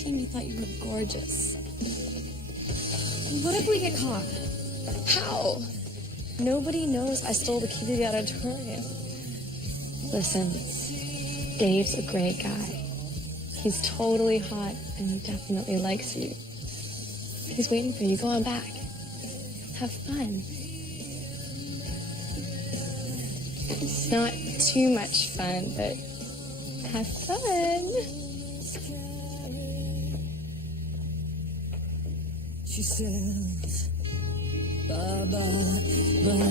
13, you thought you were gorgeous. What if we get caught? How? Nobody knows I stole the key to the auditorium. Listen, Dave's a great guy. He's totally hot and he definitely likes you. He's waiting for you. Go on back. Have fun. Not too much fun, but have fun. She says, bye-bye, my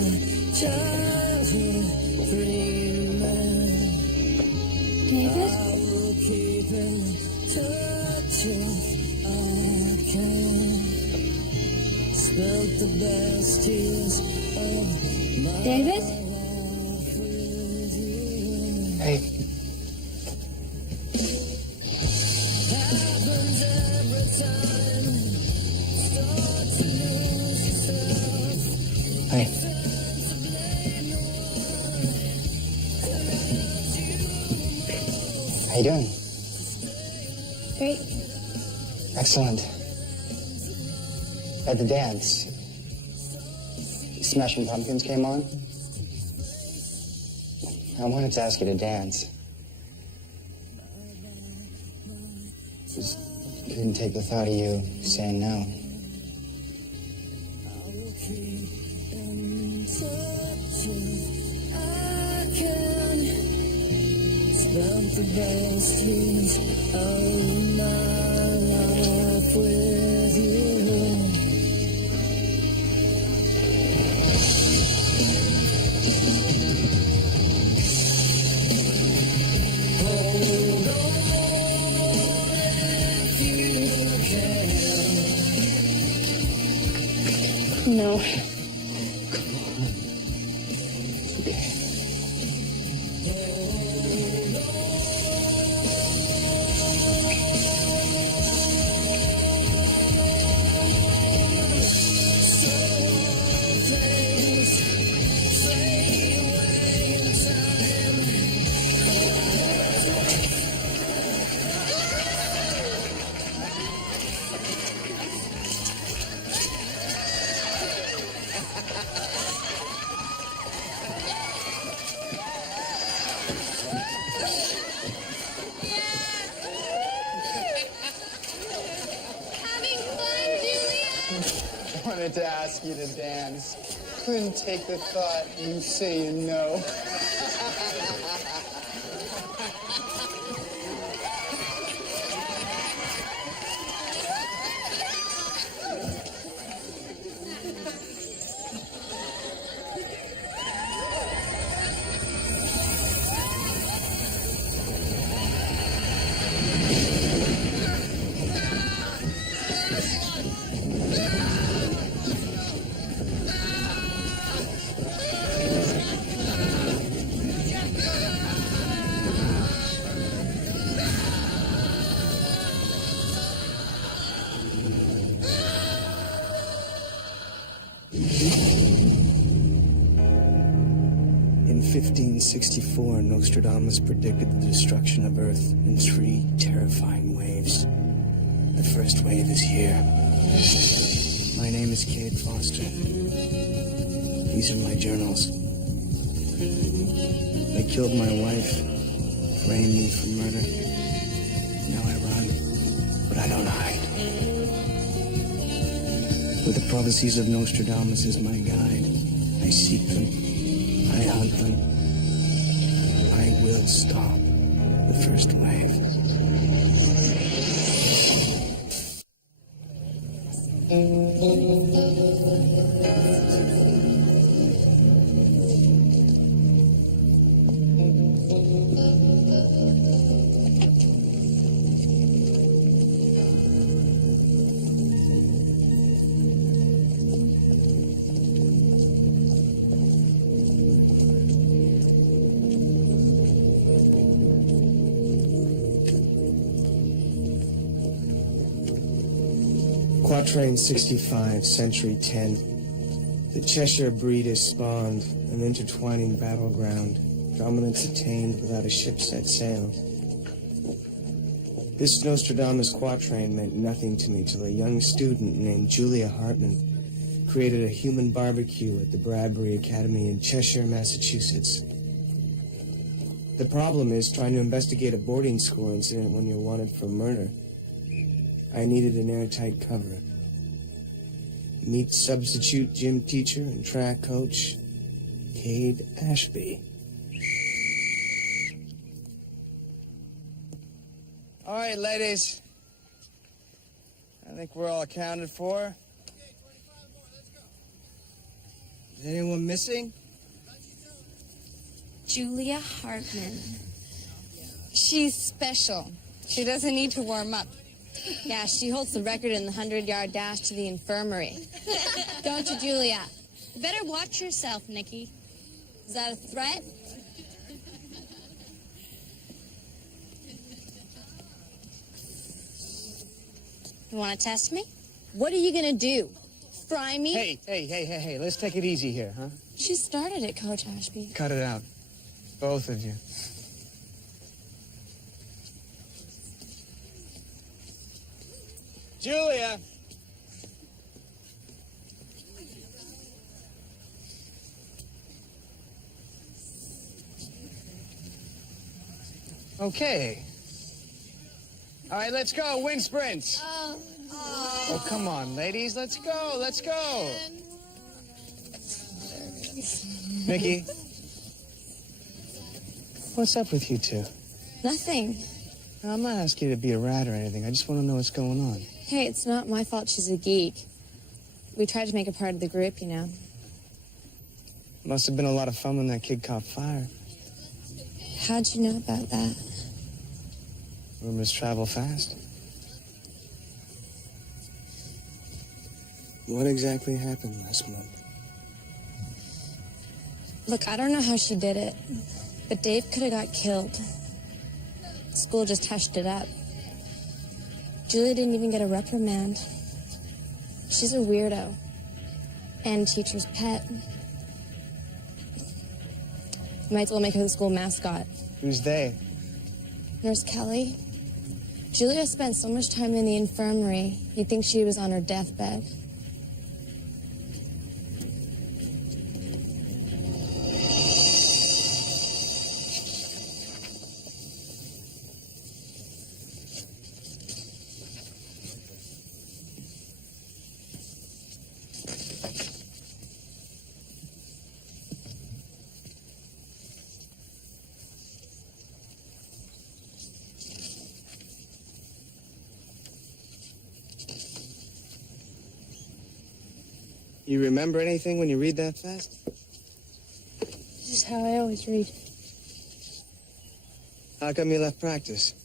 childhood dreamer. David? I will keep in touch if I can. Spent the best years of my David? life with you. Hey. Happens every time. Start to lose yourself. Hey. How you doing? Great. Excellent. At the dance, Smashing Pumpkins came on. I wanted to ask you to dance. Just couldn't take the thought of you saying no. Spent the best years of my life with you. Hold on if you can. No. Wanted to ask you to dance. Couldn't take the thought of you saying no. In 1564, Nostradamus predicted the destruction of Earth in 3 terrifying waves. The first wave is here. My name is Cade Foster. These are my journals. They killed my wife, framed me for murder. Now I run, but I don't hide. With the prophecies of Nostradamus as my guide, I seek them. I hunt them. I will stop the first wave. Quatrain 65, Century 10. The Cheshire breed is spawned, an intertwining battleground, dominance attained without a ship set sail. This Nostradamus quatrain meant nothing to me till a young student named Julia Hartman created a human barbecue at the Bradbury Academy in Cheshire, Massachusetts. The problem is trying to investigate a boarding school incident when you're wanted for murder. I needed an airtight cover. Meet substitute gym teacher and track coach, Cade Ashby. All right, ladies. I think we're all accounted for. Is anyone missing? Julia Hartman. She's special. She doesn't need to warm up. Yeah, she holds the record in the 100-yard dash to the infirmary. Don't you, Julia? You better watch yourself, Nikki. Is that a threat? You want to test me? What are you gonna do? Fry me? Hey, let's take it easy here, huh? She started it, Coach Ashby. Cut it out. Both of you. Julia! Okay. All right, let's go. Wing sprints. Oh, come on, ladies. Let's go. Let's go. Mickey. What's up with you two? Nothing. No, I'm not asking you to be a rat or anything. I just want to know what's going on. Hey, it's not my fault she's a geek. We tried to make her part of the group, you know. Must have been a lot of fun when that kid caught fire. How'd you know about that? Rumors travel fast. What exactly happened last month? Look, I don't know how she did it, but Dave could have got killed. School just hushed it up. Julia didn't even get a reprimand. She's a weirdo. And teacher's pet. Might as well make her the school mascot. Who's they? Nurse Kelly. Julia spent so much time in the infirmary, you'd think she was on her deathbed. You remember anything when you read that fast? This is how I always read. How come you left practice?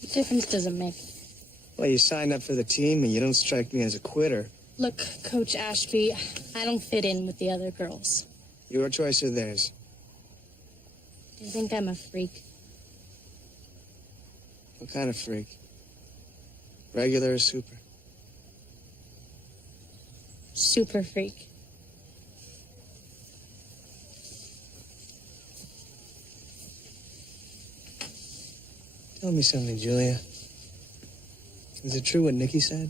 What difference does it make? Well, you signed up for the team and you don't strike me as a quitter. Look, Coach Ashby, I don't fit in with the other girls. Your choice or theirs? Do you think I'm a freak? What kind of freak? Regular or super? Super freak. Tell me something, Julia. Is it true what Nikki said?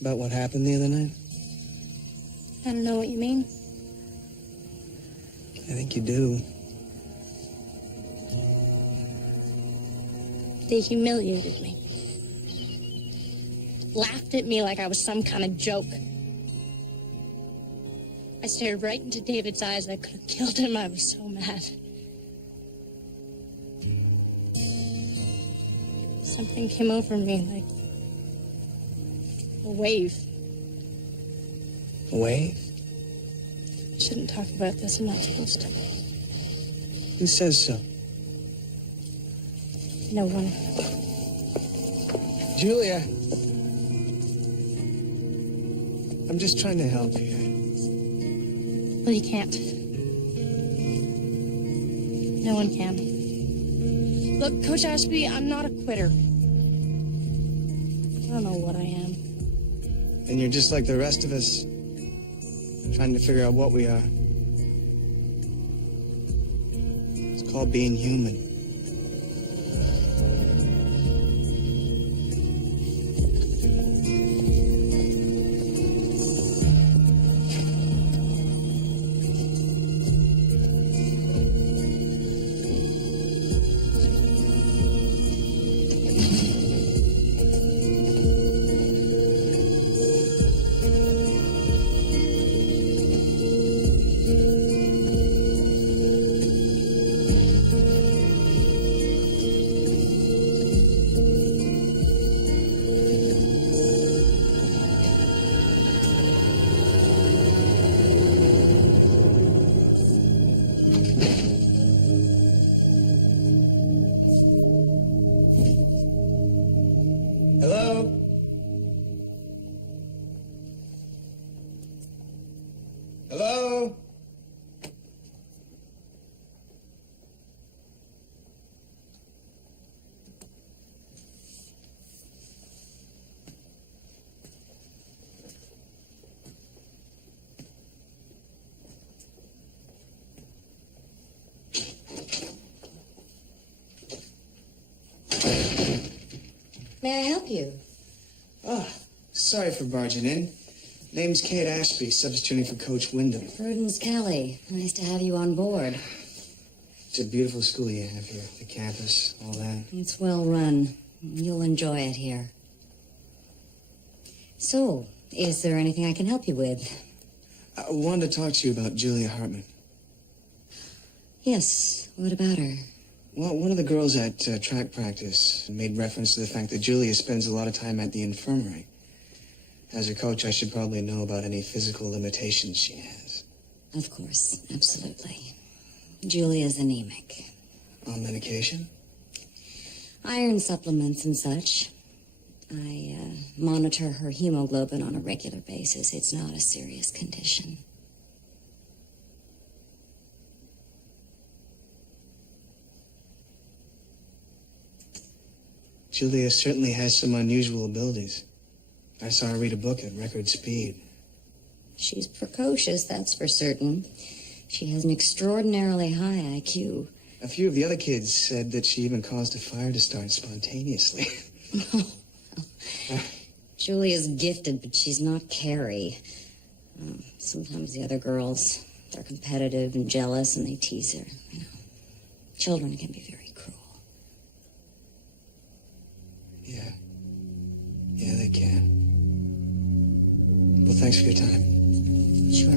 About what happened the other night? I don't know what you mean. I think you do. They humiliated me. Laughed at me like I was some kind of joke. I stared right into David's eyes. I could have killed him. I was so mad. Something came over me like a wave. A wave? I shouldn't talk about this. I'm not supposed to. Who says so? No one. Julia. I'm just trying to help you. Well, you can't. No one can. Look, Coach Ashby, I'm not a quitter. I don't know what I am. And you're just like the rest of us, trying to figure out what we are. It's called being human. May I help you? Oh, sorry for barging in. Name's Kate Ashby, substituting for Coach Wyndham. Prudence Kelly. Nice to have you on board. It's a beautiful school you have here. The campus, all that. It's well run. You'll enjoy it here. So, is there anything I can help you with? I wanted to talk to you about Julia Hartman. Yes, what about her? Well, one of the girls at track practice made reference to the fact that Julia spends a lot of time at the infirmary. As her coach, I should probably know about any physical limitations she has. Of course, absolutely. Julia's anemic. On medication? Iron supplements and such. I monitor her hemoglobin on a regular basis. It's not a serious condition. Julia certainly has some unusual abilities. I saw her read a book at record speed. She's precocious, that's for certain. She has an extraordinarily high IQ. A few of the other kids said that she even caused a fire to start spontaneously. Julia's gifted, but she's not Carrie. Sometimes the other girls, they're competitive and jealous, and they tease her. You know, children can be very cruel. Yeah. Yeah, they can. Well, thanks for your time. Sure.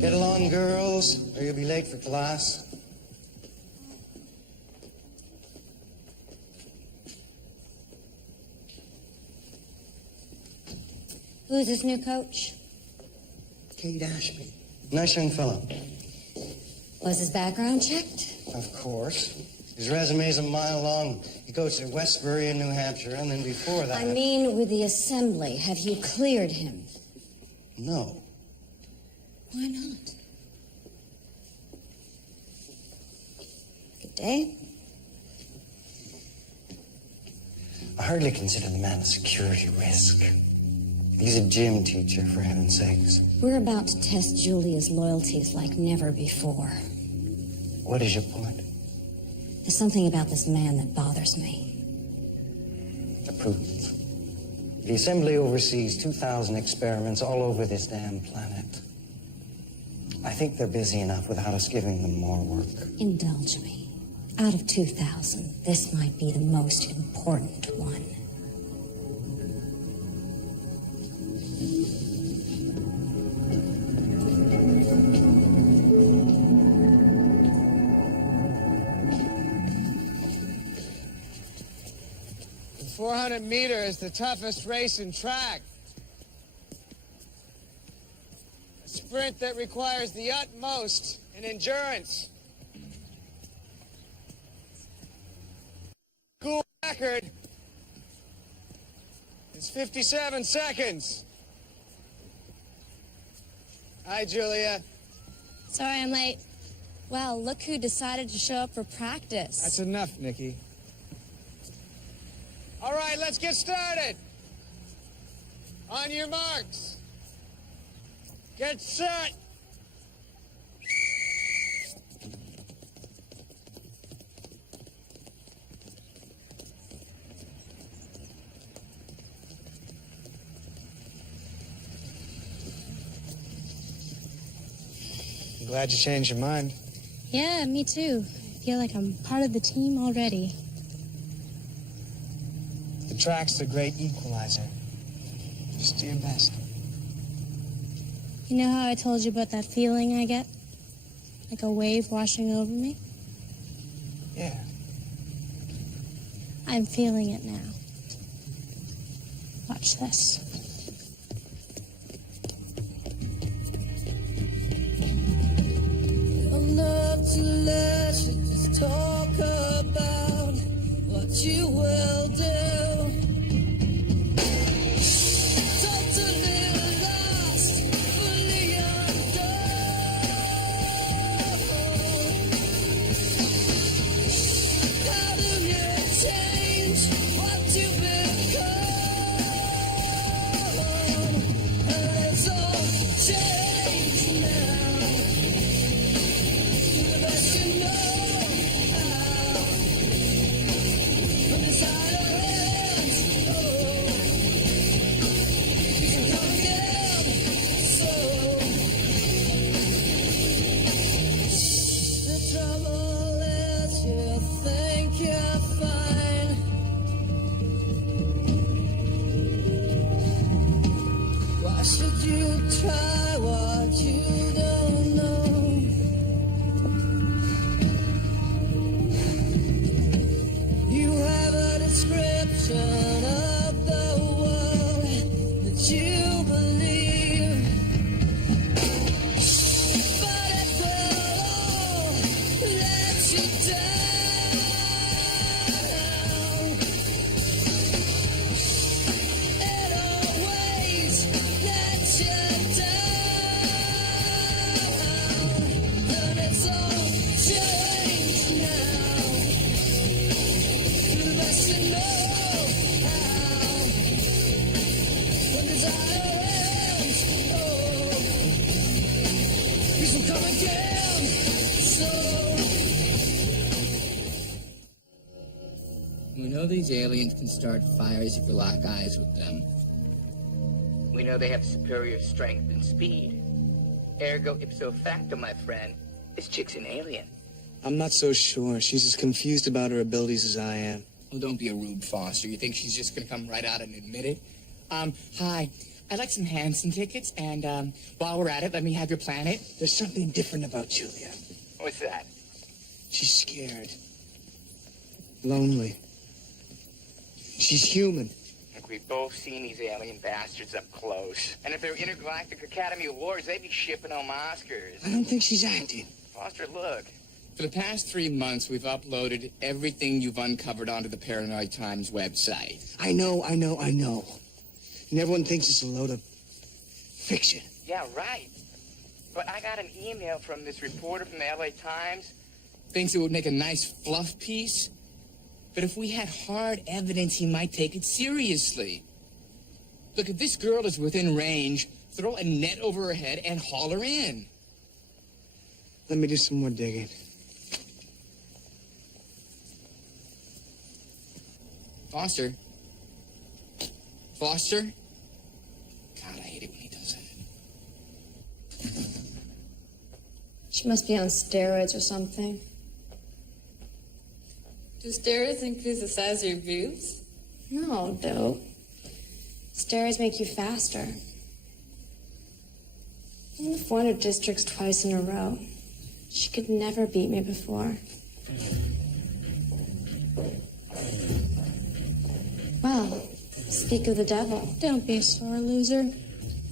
Get along, girls, or you'll be late for class. Who's this new coach? Kate Ashby. Nice young fellow. Was his background checked? Of course. His resume's a mile long. He coached at Westbury in New Hampshire, and then before that... I mean, with the assembly, have you cleared him? No. Why not? Good day. I hardly consider the man a security risk. He's a gym teacher, for heaven's sakes. We're about to test Julia's loyalties like never before. What is your point? There's something about this man that bothers me. Prudence. The Assembly oversees 2,000 experiments all over this damn planet. I think they're busy enough without us giving them more work. Indulge me. Out of 2,000, this might be the most important one. The 400 meter is the toughest race in track. A sprint that requires the utmost in endurance. School record is 57 seconds. Hi, Julia. Sorry I'm late. Wow, look who decided to show up for practice. That's enough, Nikki. All right, let's get started. On your marks. Get set. I'm glad you changed your mind. Yeah, me too. I feel like I'm part of the team already. The track's the great equalizer. Just do your best. You know how I told you about that feeling I get? Like a wave washing over me? Yeah. I'm feeling it now. Watch this. Enough to let you just talk about what you will do. Totally lost, fully undone. How do you change what you've become? Let's all change now. come again. So we know these aliens can start fires if you lock eyes with them. We know they have superior strength and speed. Ergo ipso facto, my friend, this chick's an alien. I'm not so sure. She's as confused about her abilities as I am. Oh, don't be a rube, Foster. You think she's just gonna come right out and admit it? Hi. I'd like some Hanson tickets, and, while we're at it, let me have your planet. There's something different about Julia. What's that? She's scared. Lonely. She's human. Look, we've both seen these alien bastards up close. And if they're Intergalactic Academy Awards, they'd be shipping home Oscars. I don't think she's acting. Foster, look. For the past 3 months, we've uploaded everything you've uncovered onto the Paranoid Times website. I know. And everyone thinks it's a load of fiction. Yeah, right. But I got an email from this reporter from the LA Times. Thinks it would make a nice fluff piece. But if we had hard evidence, he might take it seriously. Look, if this girl is within range, throw a net over her head and haul her in. Let me do some more digging. Foster? Foster? God, I hate it when he does that. She must be on steroids or something. Do steroids increase the size of your boobs? No, dope. Steroids make you faster. I'm in the 400 districts twice in a row. She could never beat me before. Well, speak of the devil. Don't be a sore loser.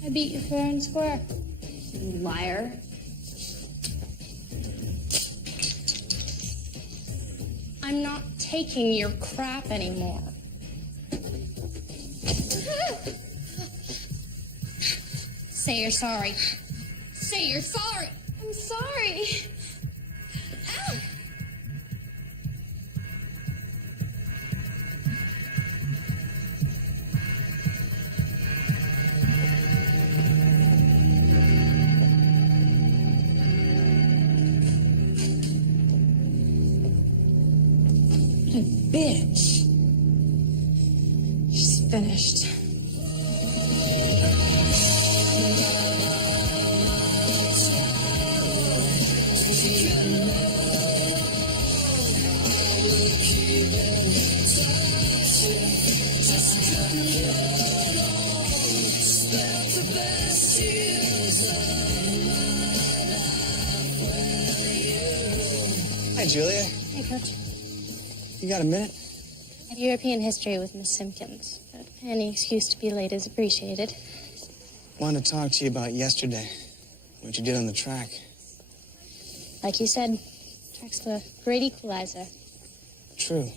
I beat you fair and square. You liar. I'm not taking your crap anymore. Say you're sorry. Say you're sorry. I'm sorry. Ow. What a bitch. She's finished. Hi, Julia. Hey, Coach. You got a minute? I had European history with Miss Simpkins, but any excuse to be late is appreciated. Wanted to talk to you about yesterday. What you did on the track. Like you said, track's the great equalizer. True.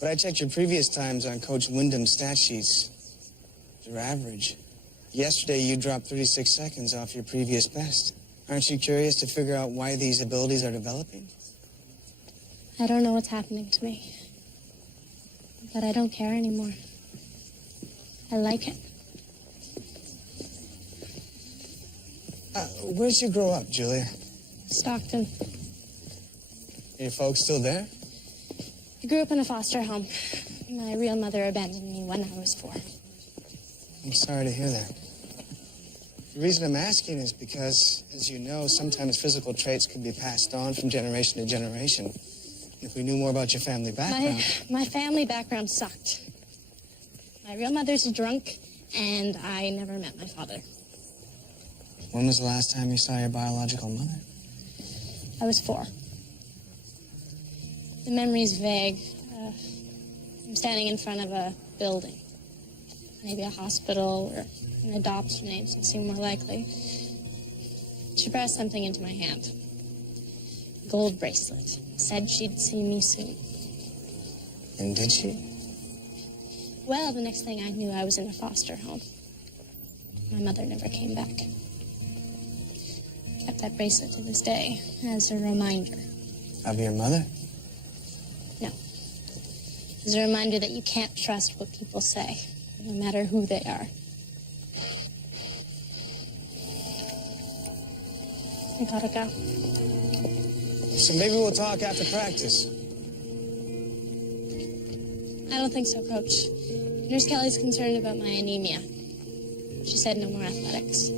But I checked your previous times on Coach Wyndham's stat sheets. They're average. Yesterday, you dropped 36 seconds off your previous best. Aren't you curious to figure out why these abilities are developing? I don't know what's happening to me, but I don't care anymore. I like it. Where'd you grow up, Julia? Stockton. Are your folks still there? I grew up in a foster home. My real mother abandoned me when I was 4. I'm sorry to hear that. The reason I'm asking is because, as you know, sometimes physical traits can be passed on from generation to generation. If we knew more about your family background... My family background sucked. My real mother's a drunk, and I never met my father. When was the last time you saw your biological mother? I was 4. The memory's vague. I'm standing in front of a building. Maybe a hospital or an adoption agency seem more likely. She pressed something into my hand. Gold bracelet. Said she'd see me soon. And did she? Well, the next thing I knew, I was in a foster home. My mother never came back. Kept that bracelet to this day as a reminder. Of your mother? No. As a reminder that you can't trust what people say, no matter who they are. I gotta go. So maybe we'll talk after practice. I don't think so, Coach. Nurse Kelly's concerned about my anemia. She said no more athletics.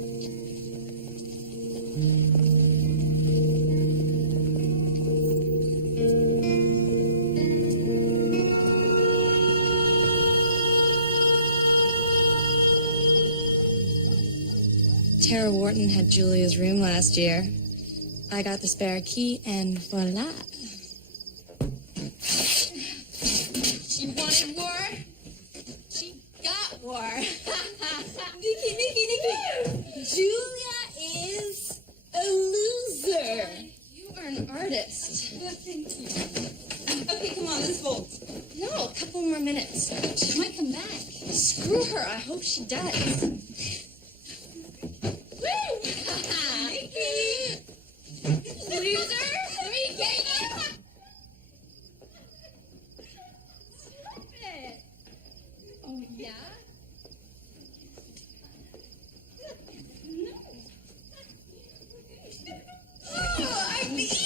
Tara Wharton had Julia's room last year. I got the spare key, and voila. She wanted war. She got war. Nikki. Julia is a loser. You are an artist. Oh, thank you. Okay, come on, let's vote. No, a couple more minutes. She might come back. Screw her. I hope she does. Loser! Let me get you! Stop it! Oh, yeah? No. Oh, I mean...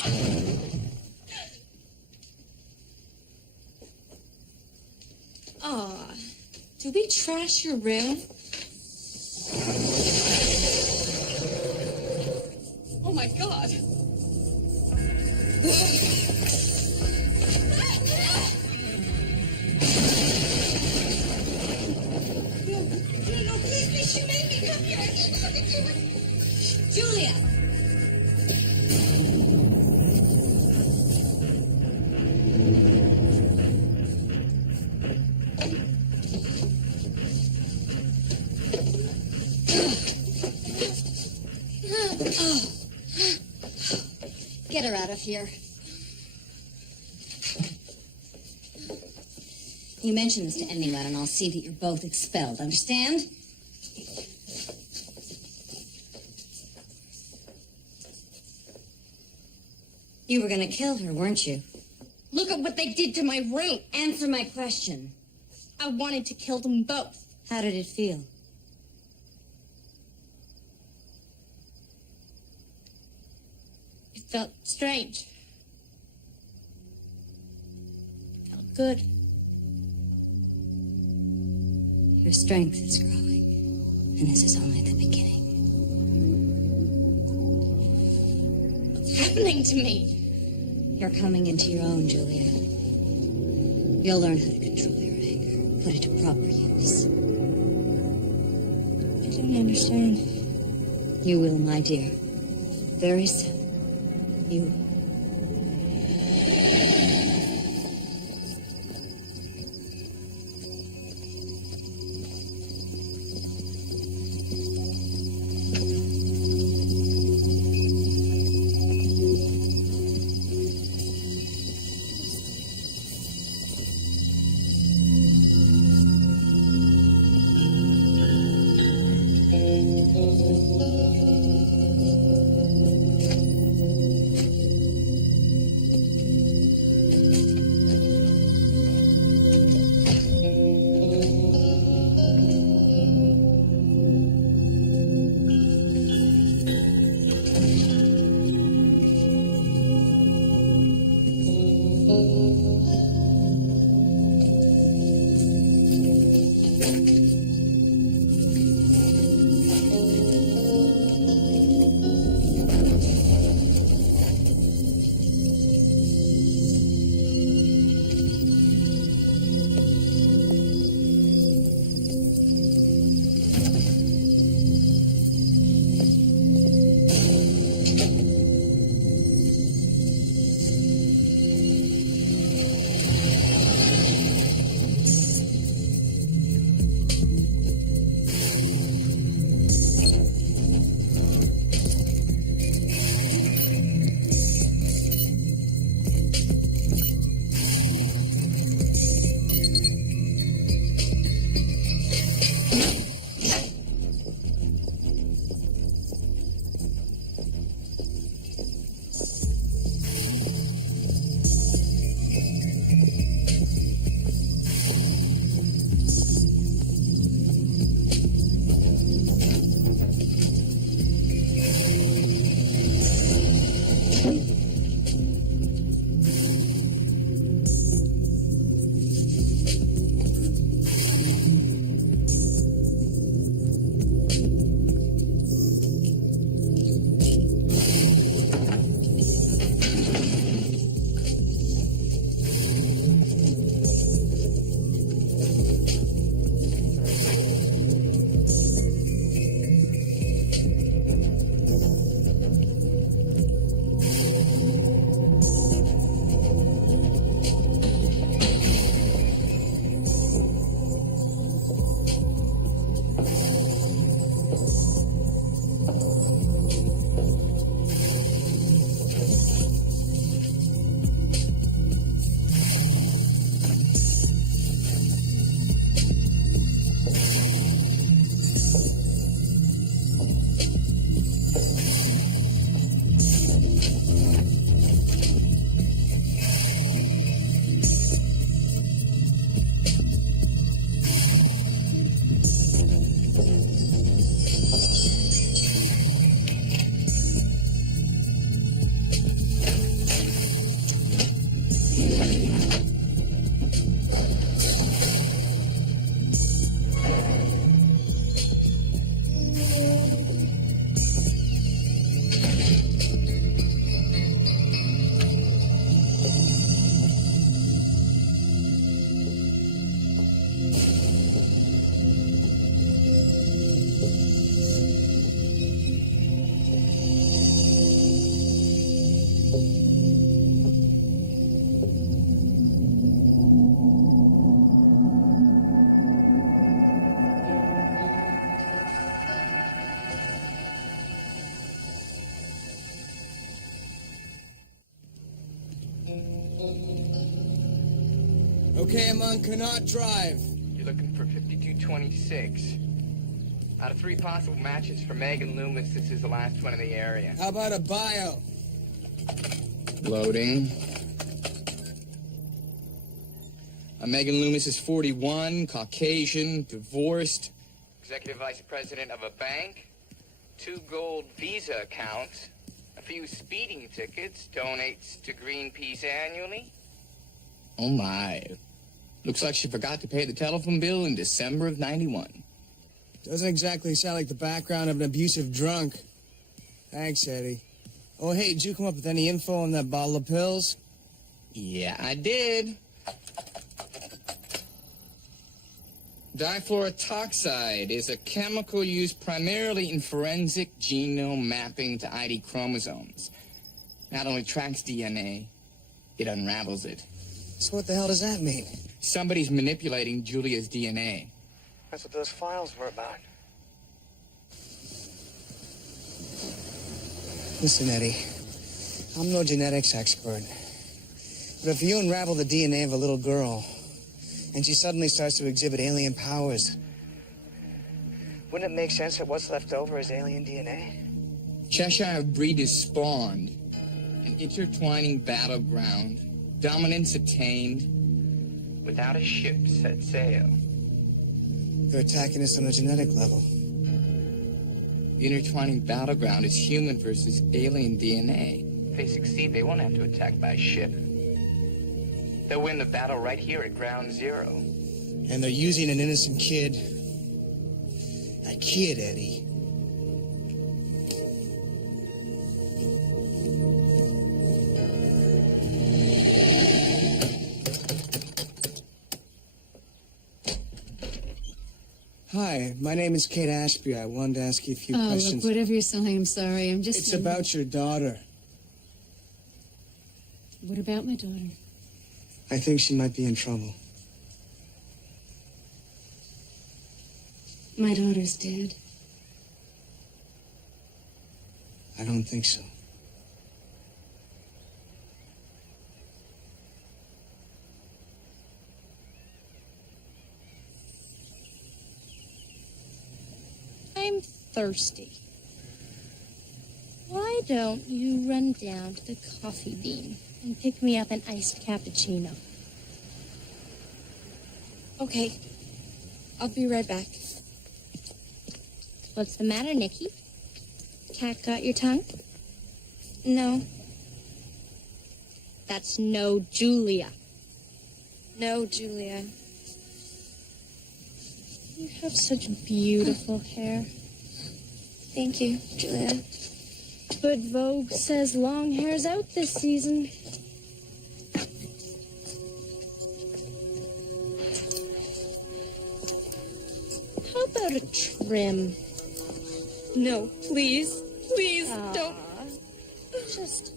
Aw, did we trash your room? Oh my god. No, please, she made me come here. Julia! Get her out of here. You mention this to anyone, and I'll see that you're both expelled. Understand? You were gonna kill her, weren't you? Look at what they did to my room. Answer my question. I wanted to kill them both. How did it feel? It felt strange. It felt good. Your strength is growing, and this is only the beginning. What's happening to me? You're coming into your own, Julia. You'll learn how to control your anger, put it to proper use. I don't understand. You will, my dear. Very soon. You will. Okay, I'm on Connaught Drive. You're looking for 5226. Out of 3 possible matches for Megan Loomis, this is the last one in the area. How about a bio? Loading. Megan Loomis is 41, Caucasian, divorced, executive vice president of a bank, 2 gold Visa accounts, a few speeding tickets, donates to Greenpeace annually. Oh my. Looks like she forgot to pay the telephone bill in December of '91. Doesn't exactly sound like the background of an abusive drunk. Thanks, Eddie. Oh, hey, did you come up with any info on that bottle of pills? Yeah, I did. Difluorotoxide is a chemical used primarily in forensic genome mapping to ID chromosomes. Not only tracks DNA, it unravels it. So what the hell does that mean? Somebody's manipulating Julia's DNA. That's what those files were about. Listen, Eddie, I'm no genetics expert. But if you unravel the DNA of a little girl, and she suddenly starts to exhibit alien powers, wouldn't it make sense that what's left over is alien DNA? Cheshire breed is spawned, an intertwining battleground, dominance attained, without a ship set sail. They're attacking us on a genetic level. The intertwining battleground is human versus alien DNA. If they succeed, they won't have to attack by ship. They'll win the battle right here at ground zero. And they're using an innocent kid. A kid, Eddie. Hi, my name is Kate Ashby. I wanted to ask you a few questions. Look, whatever you're selling, I'm sorry. I'm just... It's about your daughter. What about my daughter? I think she might be in trouble. My daughter's dead. I don't think so. I'm thirsty. Why don't you run down to the coffee bean and pick me up an iced cappuccino? Okay. I'll be right back. What's the matter, Nikki? Cat got your tongue? No. That's no Julia. No, Julia. You have such beautiful hair. Thank you, Julia. But Vogue says long hair's out this season. How about a trim? No, please. Please, don't. Just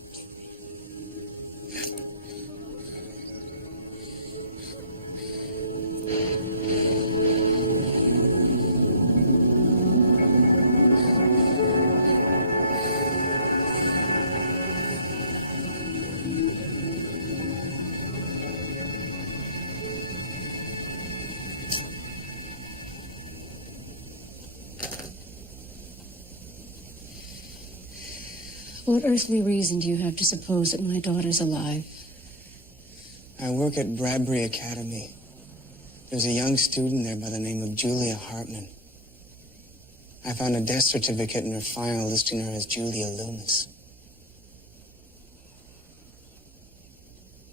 What earthly reason do you have to suppose that my daughter's alive? I work at Bradbury Academy. There's a young student there by the name of Julia Hartman. I found a death certificate in her file listing her as Julia Loomis.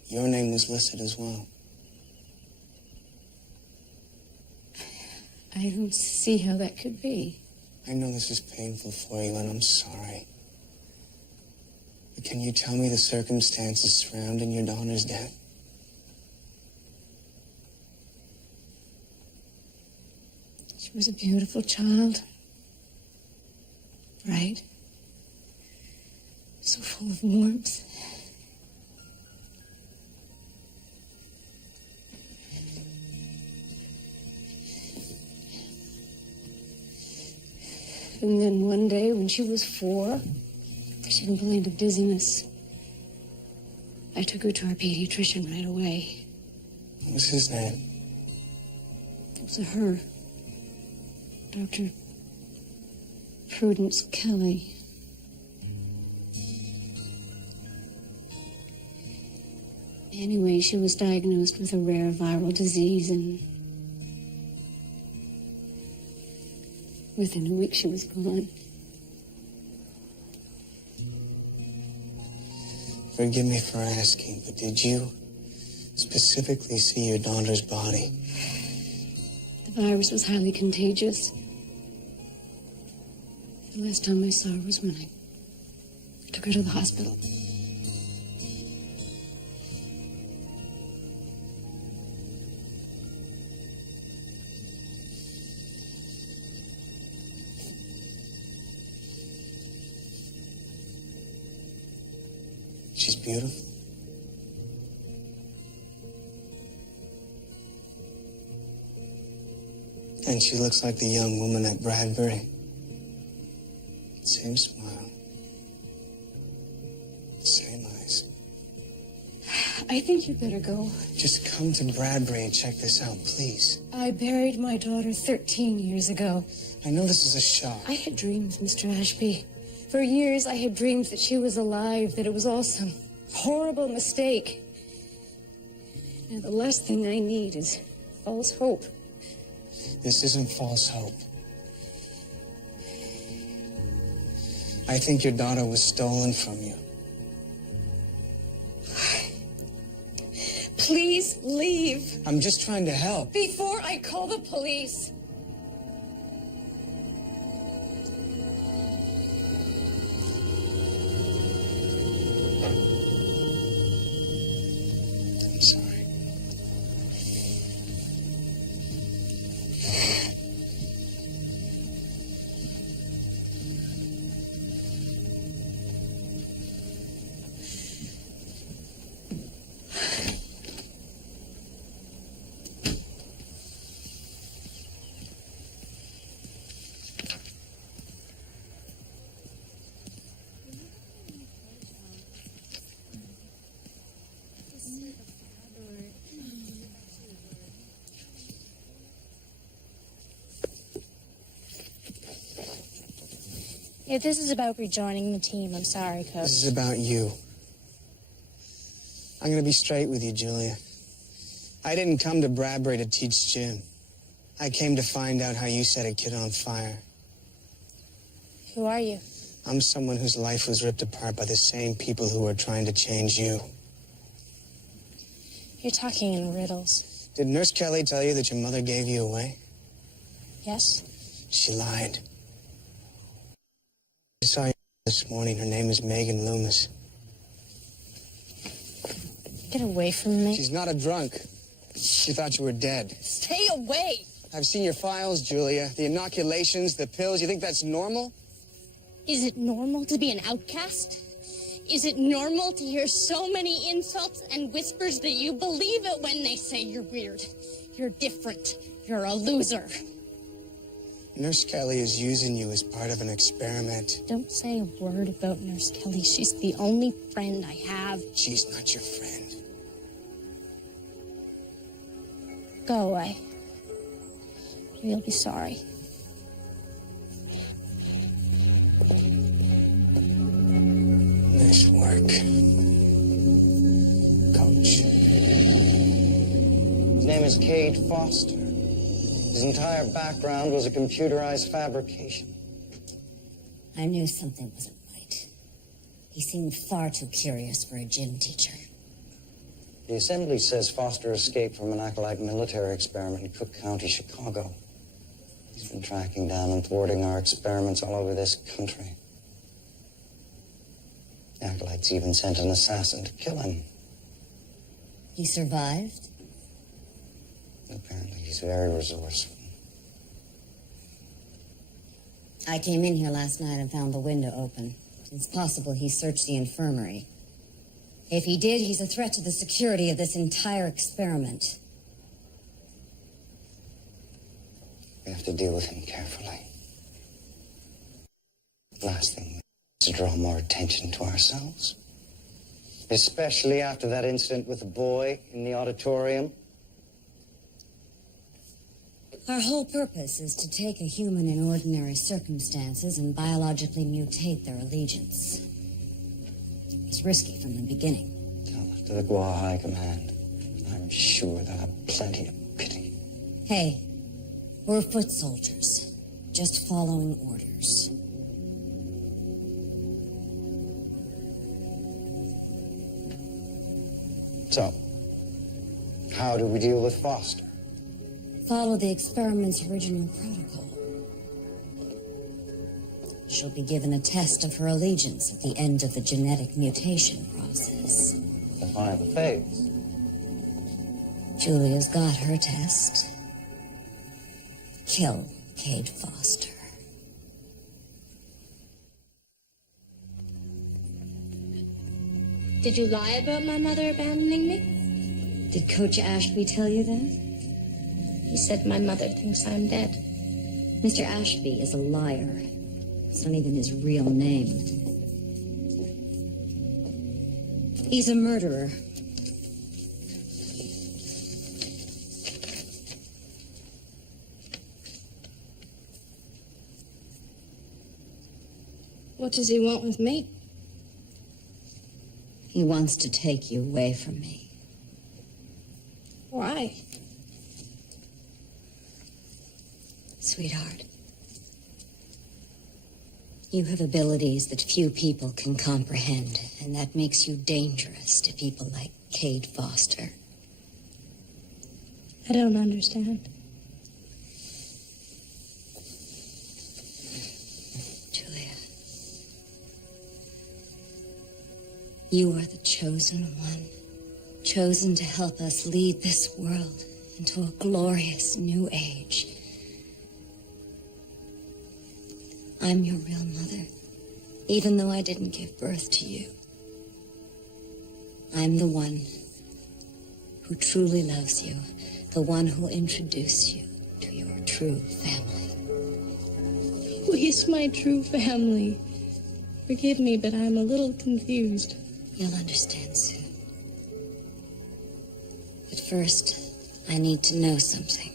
Your name was listed as well. I don't see how that could be. I know this is painful for you, and I'm sorry. But can you tell me the circumstances surrounding your daughter's death? She was a beautiful child. Bright. So full of warmth. And then one day when she was 4, she complained of dizziness. I took her to our pediatrician right away. What was his name? It was a her. Dr. Prudence Kelly. Anyway, she was diagnosed with a rare viral disease, and within a week she was gone. Forgive me for asking, but did you specifically see your daughter's body? The virus was highly contagious. The last time I saw her was when I took her to the hospital. She's beautiful. And she looks like the young woman at Bradbury. Same smile. Same eyes. I think you better go. Just come to Bradbury and check this out, please. I buried my daughter 13 years ago. I know this is a shock. I had dreams, Mr. Ashby. For years, I had dreams that she was alive, that it was all some horrible mistake. Now, the last thing I need is false hope. This isn't false hope. I think your daughter was stolen from you. Please leave I'm just trying to help. before I call the police. I'm sorry. If this is about rejoining the team, I'm sorry, Coach. This is about you. I'm gonna be straight with you, Julia. I didn't come to Bradbury to teach Jim. I came to find out how you set a kid on fire. Who are you? I'm someone whose life was ripped apart by the same people who are trying to change you. You're talking in riddles. Did Nurse Kelly tell you that your mother gave you away? Yes? She lied. I saw you this morning. Her name is Megan Loomis. Get away from me. She's not a drunk. She thought you were dead. Stay away! I've seen your files, Julia. The inoculations, the pills. You think that's normal? Is it normal to be an outcast? Is it normal to hear so many insults and whispers that you believe it when they say you're weird? You're different. You're a loser. Nurse Kelly is using you as part of an experiment. Don't say a word about Nurse Kelly. She's the only friend I have. She's not your friend. Go away. You'll be sorry. Nice work, Coach. His name is Cade Foster. His entire background was a computerized fabrication. I knew something wasn't right. He seemed far too curious for a gym teacher. The Assembly says Foster escaped from an acolyte military experiment in Cook County, Chicago. He's been tracking down and thwarting our experiments all over this country. The acolytes even sent an assassin to kill him. He survived? Apparently, he's very resourceful. I came in here last night and found the window open. It's possible he searched the infirmary. If he did, he's a threat to the security of this entire experiment. We have to deal with him carefully. Last thing is to draw more attention to ourselves. Especially after that incident with the boy in the auditorium. Our whole purpose is to take a human in ordinary circumstances and biologically mutate their allegiance. It's risky from the beginning. Tell it to the Gua High Command. I'm sure they'll have plenty of pity. Hey, we're foot soldiers, just following orders. So, how do we deal with Foster? Follow the experiment's original protocol. She'll be given a test of her allegiance at the end of the genetic mutation process. The final phase. Julia's got her test. Kill Cade Foster. Did you lie about my mother abandoning me? Did Coach Ashby tell you that? He said my mother thinks I'm dead. Mr. Ashby is a liar. It's not even his real name. He's a murderer. What does he want with me? He wants to take you away from me. Why? Sweetheart, you have abilities that few people can comprehend, and that makes you dangerous to people like Cade Foster. I don't understand. Julia, you are the chosen one, chosen to help us lead this world into a glorious new age. I'm your real mother, even though I didn't give birth to you. I'm the one who truly loves you, the one who'll introduce you to your true family. Who is my true family? Forgive me, but I'm a little confused. You'll understand soon. But first, I need to know something.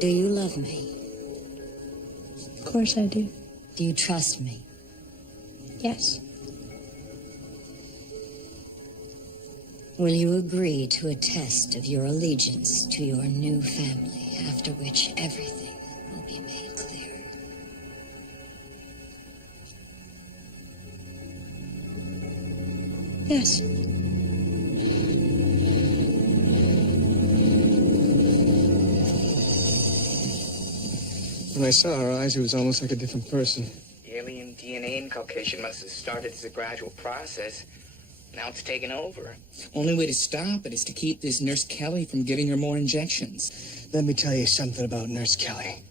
Do you love me? Of course I do. Do you trust me? Yes. Will you agree to a test of your allegiance to your new family, after which everything will be made clear? Yes. When I saw her eyes, it was almost like a different person. Alien DNA inculcation must have started as a gradual process. Now it's taken over. Only way to stop it is to keep this Nurse Kelly from giving her more injections. Let me tell you something about Nurse Kelly.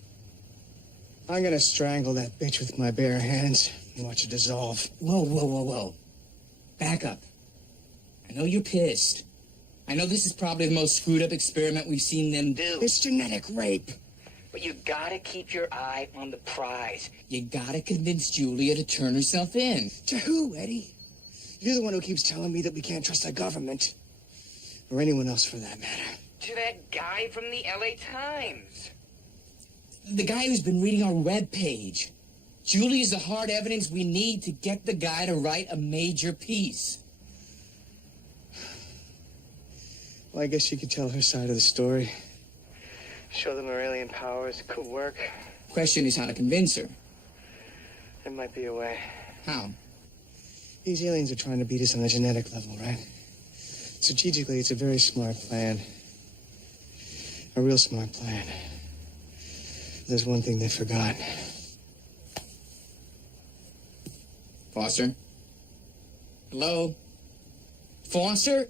I'm gonna strangle that bitch with my bare hands and watch it dissolve. Whoa. Back up. I know you're pissed. I know this is probably the most screwed up experiment we've seen them do. It's genetic rape. But you gotta keep your eye on the prize. You gotta convince Julia to turn herself in. To who, Eddie? You're the one who keeps telling me that we can't trust the government. Or anyone else for that matter. To that guy from the LA Times. The guy who's been reading our webpage. Julia's the hard evidence we need to get the guy to write a major piece. Well, I guess you could tell her side of the story. Show them our alien powers could work. Question is how to convince her. There might be a way. How? These aliens are trying to beat us on a genetic level, right? Strategically, it's a very smart plan. A real smart plan. There's one thing they forgot. Foster? Hello? Foster?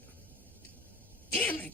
Damn it!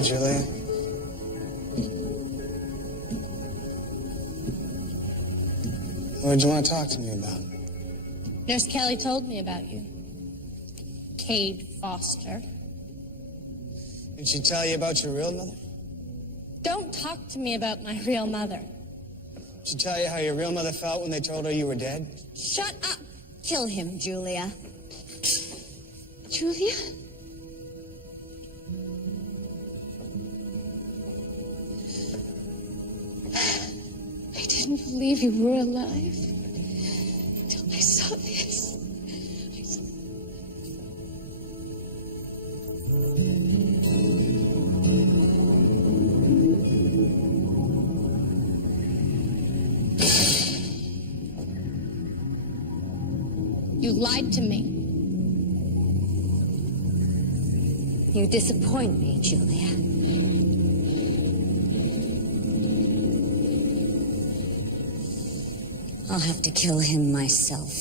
Hello, Julia. What did you want to talk to me about? Nurse Kelly told me about you. Cade Foster. Did she tell you about your real mother? Don't talk to me about my real mother. Did she tell you how your real mother felt when they told her you were dead? Shut up. Kill him, Julia. Julia? I didn't believe you were alive until I saw this. You lied to me. You disappoint me, Julia. I'll have to kill him myself.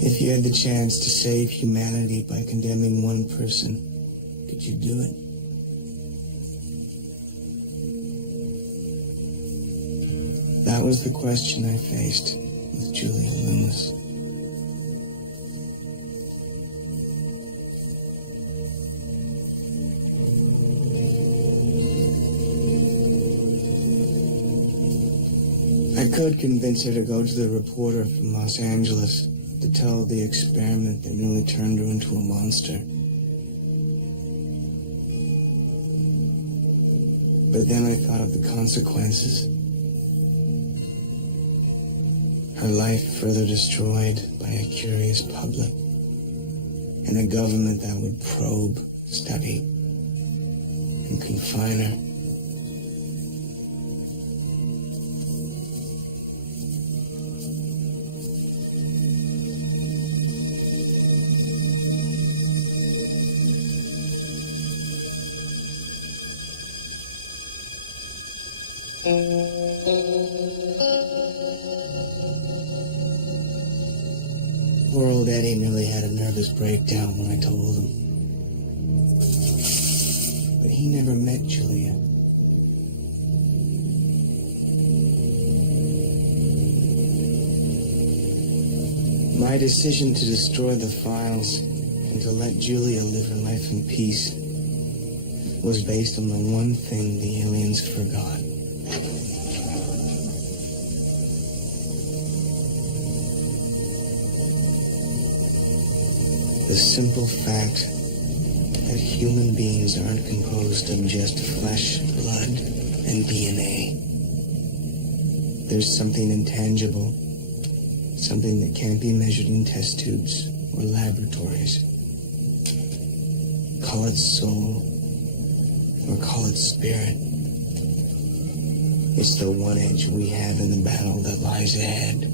If you had the chance to save humanity by condemning one person, could you do it? That was the question I faced with Julia Loomis. I could convince her to go to the reporter from Los Angeles to tell of the experiment that nearly turned her into a monster. But then I thought of the consequences. Her life further destroyed by a curious public, and a government that would probe, study, and confine her. Poor old Eddie nearly had a nervous breakdown when I told him. But he never met Julia. My decision to destroy the files and to let Julia live her life in peace was based on the one thing the aliens forgot. The simple fact that human beings aren't composed of just flesh, blood, and DNA. There's something intangible, something that can't be measured in test tubes or laboratories. Call it soul, or call it spirit. It's the one edge we have in the battle that lies ahead.